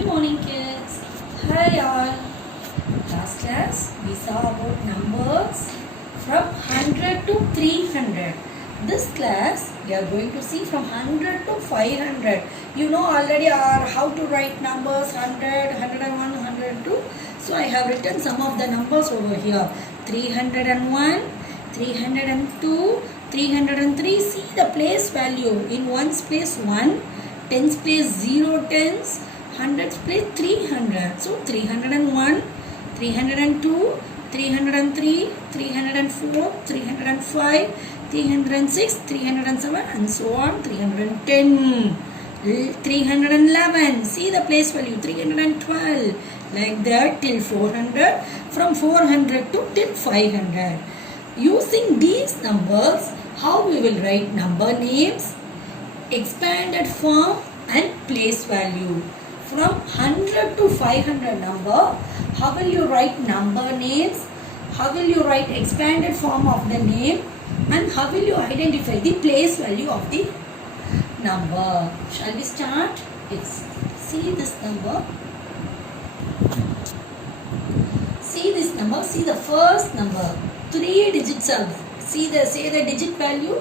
Good morning, kids. Hi, all. Last class we saw about numbers from 100 to 300. This class we are going to see from 100 to 500. You know already how to write numbers 100, 101, 102. So I have written some of the numbers over here. 301, 302, 303. See the place value. In ones place 1, tens place 0 tens, hundreds place 300. So 301, 302, 303, 304, 305, 306, 307 and so on. 310, 311. See the place value 312. Like that till 400. From 400 to till 500. Using these numbers, how we will write number names, expanded form and place value. From 100 to 500 number, how will you write number names, how will you write expanded form of the name, and how will you identify the place value of the number. Shall we start? Yes. See this number. See this number. See the first number. 3 digits are there. Say the digit value.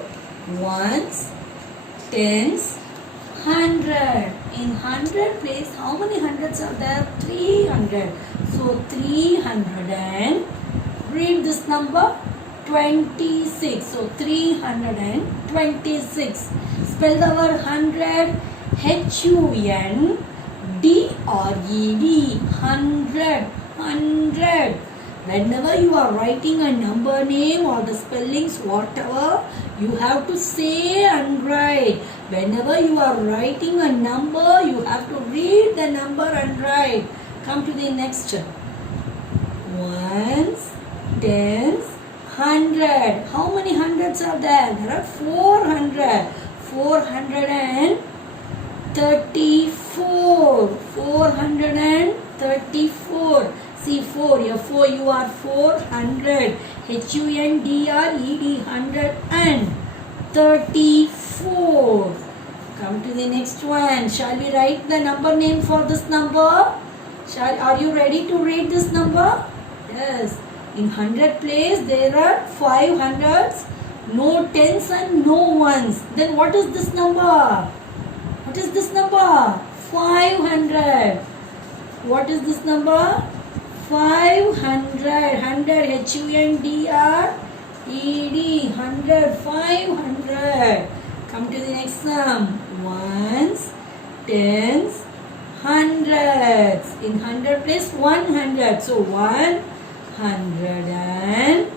Ones, tens, 100. In 100 place, how many hundreds are there? 300. So 300 and read this number 26. So 326. Spell the word 100. HUNDRED. 100. 100. Whenever you are writing a number name or the spellings, whatever, you have to say and write. Whenever you are writing a number, you have to read the number and write. Come to the next. Ones, tens, 100. How many hundreds are there? There are 400. 434. 434. See 4. Here 4 you are 400. HUNDRED 100 and 34. Come to the next one. Shall we write the number name for this number? Are you ready to read this number? Yes. In 100 place there are 5 hundreds, no tens and no ones. Then what is this number? What is this number? 500. What is this number? 500. 100. HUNDRED 100. 500. Come to the next sum. Ones, tens, hundreds. In 100 place 100. So 100 and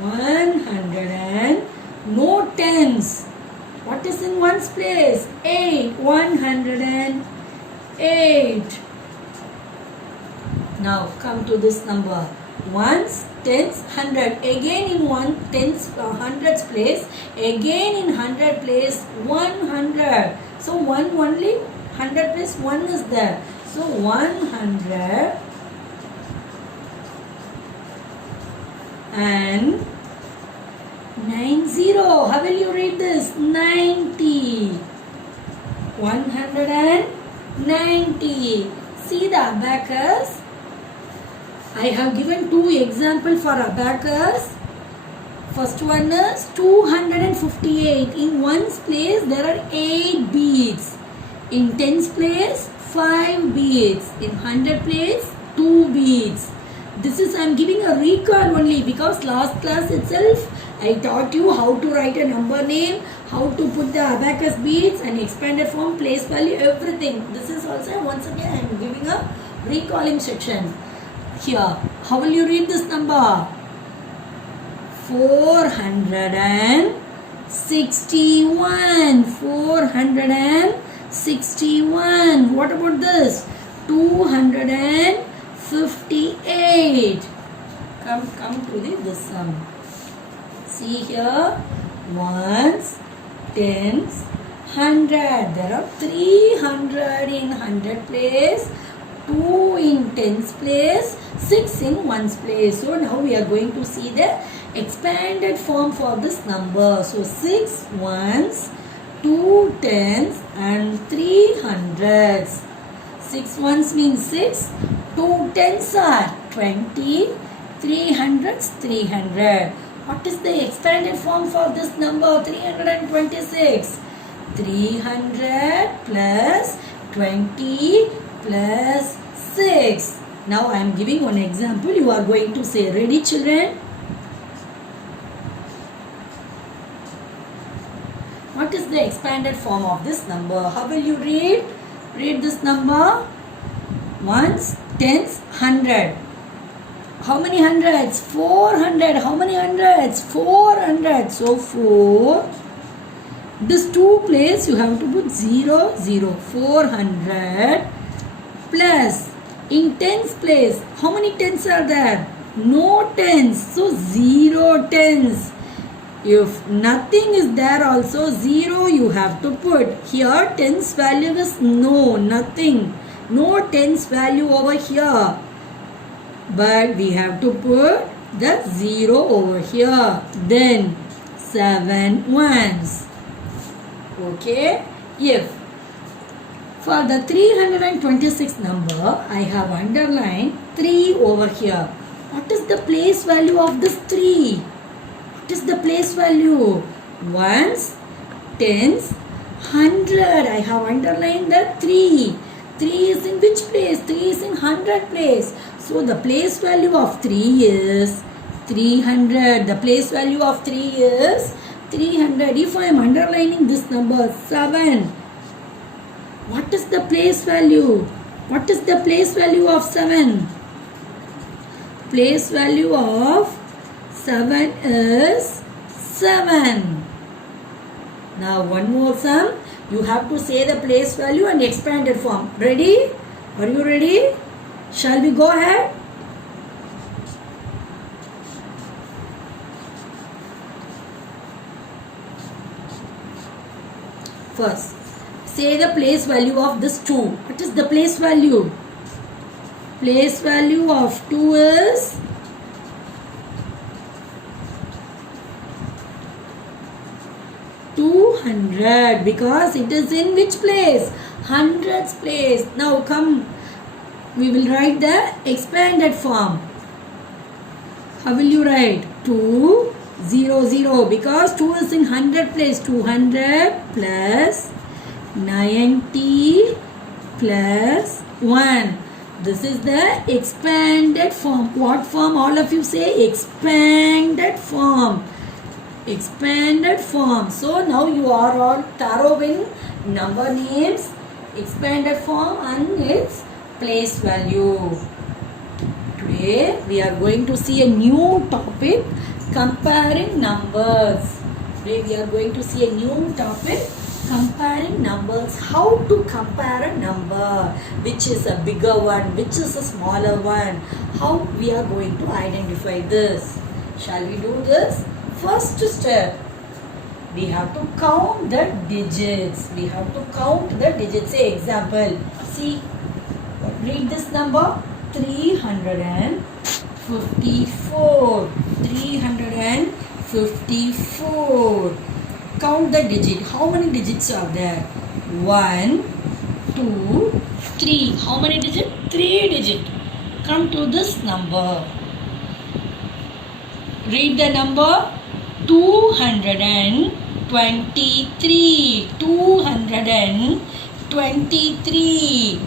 100 no tens. What is in ones place? 8. 108. Now come to this number. Ones, tens, 100. Again in hundreds place. Again in 100 place 100. So 1 only 100 place 1 is there. So 100 and 90. How will you read this? 90. 190. See the abacus. I have given 2 examples for abacus. First one is 258. In ones place there are 8 beads. In tens place 5 beads. In 100 place 2 beads. This is I am giving a recall only because last class itself I taught you how to write a number name, how to put the abacus beads and expanded form, place value, everything. This is also once again I am giving a recalling section. Here, how will you read this number? 461. 461. What about this? 258. Come to this sum. See here, ones, tens, 100. There are 300 in 100 place, 2 in tens place, 6 in ones place. So now we are going to see the expanded form for this number. So 6 ones, 2 tens and 3 hundreds. 6 ones means 6. 2 tens are 20. 3 hundreds 300. What is the expanded form for this number 326? 300 plus 20 plus 6. Now I am giving one example. You are going to say, ready children? What is the expanded form of this number? How will you read? Read this number. Ones, tens, 100. How many hundreds? 400. How many hundreds? 400. So 4. This 2 place you have to put 0, 0. 400 plus in tens place. How many tens are there? No tens. So 0 tens. If nothing is there also 0 you have to put. Here tens value is no, nothing. No tens value over here. But we have to put the 0 over here. Then 7 ones. Okay. If for the 326 number I have underlined 3 over here. What is the place value of this 3? What is the place value? Ones, tens, 100. I have underlined the 3. 3 is in which place? 3 is in 100 place. So the place value of 3 is 300. The place value of 3 is 300. If I am underlining this number 7, what is the place value? What is the place value of 7? Place value of 7 is 7. Now one more sum. You have to say the place value and expanded form. Ready? Are you ready? Shall we go ahead? First, say the place value of this 2. What is the place value? Place value of 2 is 200 because it is in which place? Hundreds place. Now come, we will write the expanded form. How will you write? 2, 0, 0 because 2 is in 100 place. 200 plus 90 plus 1. This is the expanded form. What form? All of you say expanded form. Expanded form. So now you are all thorough in number names, expanded form and its place value. Today we are going to see a new topic, comparing numbers. Today we are going to see a new topic, comparing numbers. How to compare a number, which is a bigger one, which is a smaller one. How we are going to identify this. Shall we do this? First step, we have to count the digits. We have to count the digits. Say example, see, read this number, 354. 354. Count the digit. How many digits are there? 1, 2, 3. How many digits? 3 digits. Come to this number. Read the number. 223. 223.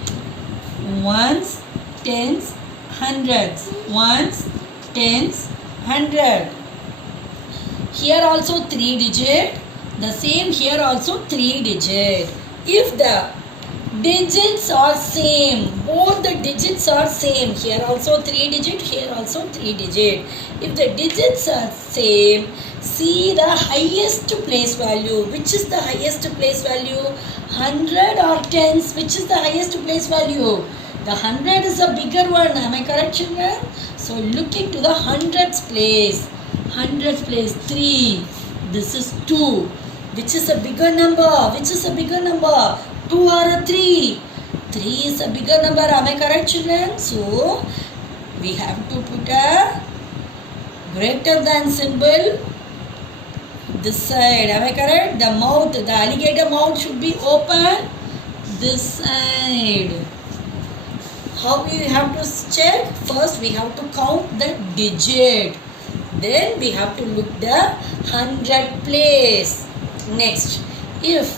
Ones, tens, hundreds. Ones, tens, 100. Here also 3 digit. The same here also 3 digit. If the digits are same, both the digits are same, here also 3 digit, here also 3 digit. If the digits are same, see the highest place value. Which is the highest place value? 100 or tens? Which is the highest place value? The 100 is a bigger one. Am I correct, children? So look into the hundreds place. Hundreds place 3. This is 2. Which is a bigger number? Which is a bigger number? 2 or a 3? 3 is a bigger number. Am I correct, children? So we have to put a greater than symbol. this side. Am I correct? The mouth, the alligator mouth should be open this side. How we have to check? First we have to count the digit. Then we have to look the 100 place. Next, if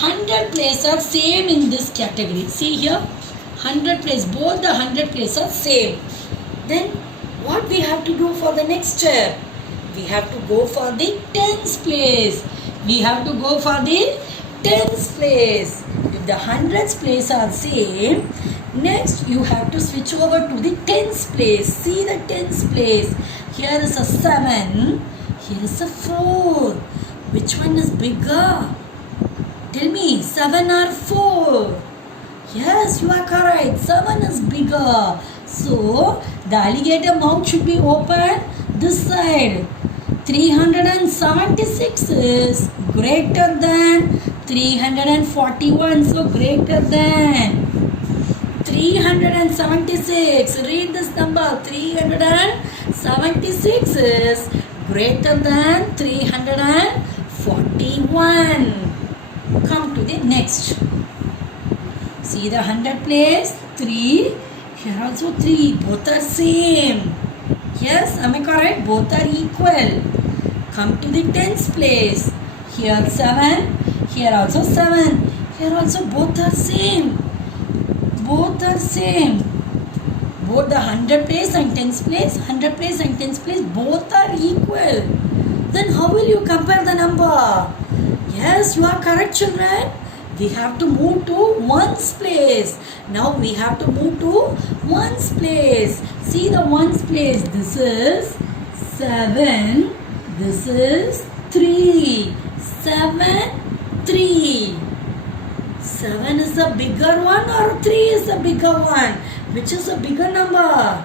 100 place are same in this category. See here, 100 place, both the 100 place are same. Then what we have to do for the next step? We have to go for the tens place. We have to go for the tens place. If the hundreds place are same, next you have to switch over to the tens place. See the tens place. Here is a 7. Here is a 4. Which one is bigger? Tell me, 7 or 4? Yes, you are correct. 7 is bigger. So, the alligator mouth should be open this side. 376 is greater than 341. So, greater than 376. Read this number. 376 is greater than 341. Come to the next. See the 100 place, 3. Here also 3. Both are same. Yes, am I correct? Both are equal. Come to the tens place. Here 7. Here also 7. Here also both are same. Both are same. Both the 100 place and tens place, 100 place and tens place, both are equal. Then how will you compare the number? Yes, you are correct, children. We have to move to ones place. Now we have to move to ones place. See the ones place. This is 7. This is 3. 7, 3. 7 is the bigger one or 3 is the bigger one? Which is the bigger number?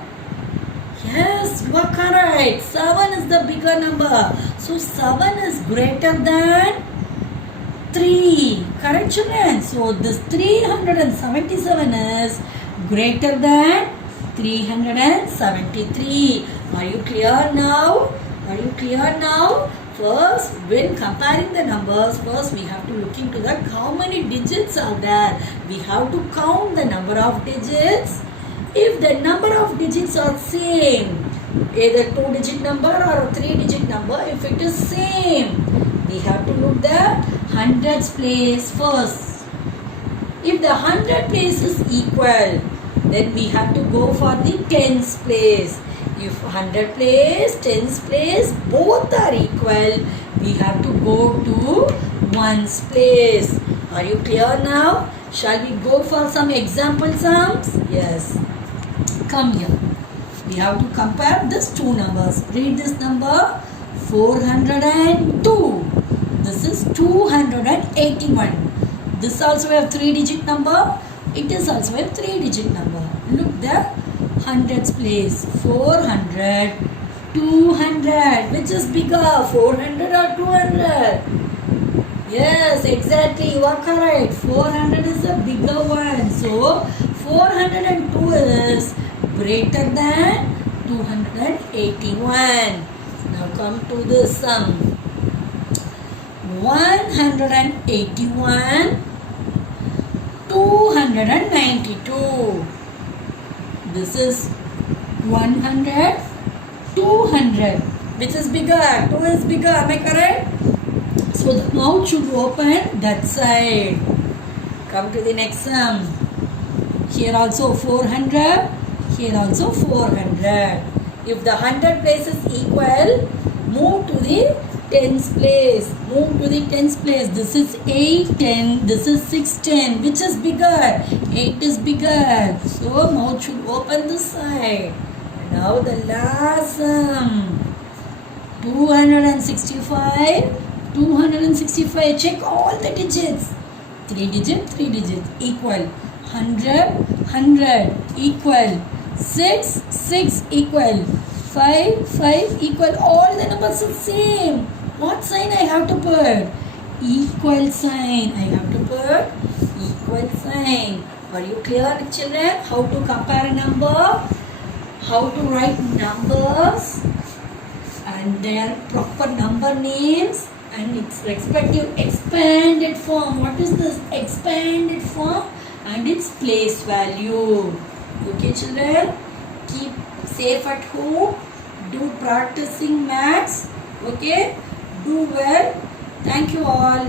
Yes, you are correct. 7 is the bigger number. So 7 is greater than 3. Correct, children? So this 377 is greater than 373. Are you clear now? Are you clear now? First, when comparing the numbers, first we have to look into that how many digits are there. We have to count the number of digits. If the number of digits are same, either 2-digit number or a 3-digit number, if it is same, we have to look the hundreds place first. If the 100 place is equal, then we have to go for the tens place. If 100 place, tens place, both are equal, we have to go to ones place. Are you clear now? Shall we go for some example sums? Yes. Come here. We have to compare these two numbers. Read this number. 402. This is 281. This also have 3-digit number. It is also a 3-digit number. Look the hundreds place. 400, 200. Which is bigger? 400 or 200? Yes, exactly. You are correct. 400 is the bigger one. So, 402 is greater than 281. Now come to the sum. 181, 292. This is 100, 200. Which is bigger? 2 is bigger. Am I correct? So the mouth should open that side. Come to the next sum. Here also 400. Here also 400. If the 100 place is equal, move to the tens place. Move to the tens place. This is 8, 10. This is 6, 10. Which is bigger? 8 is bigger. So mouth should open this side. Now the last sum. 265. 265. Check all the digits. 3 digit, 3 digit. Equal. 100, 100. Equal. 6, 6 equal. 5, 5 equal. All the numbers are same. What sign I have to put? Equal sign. I have to put equal sign. Are you clear, children? How to compare a number? How to write numbers? and their proper number names and its respective expanded form. What is this expanded form? And its place value. Okay children, keep safe at home, do practicing maths. Okay, do well. Thank you all.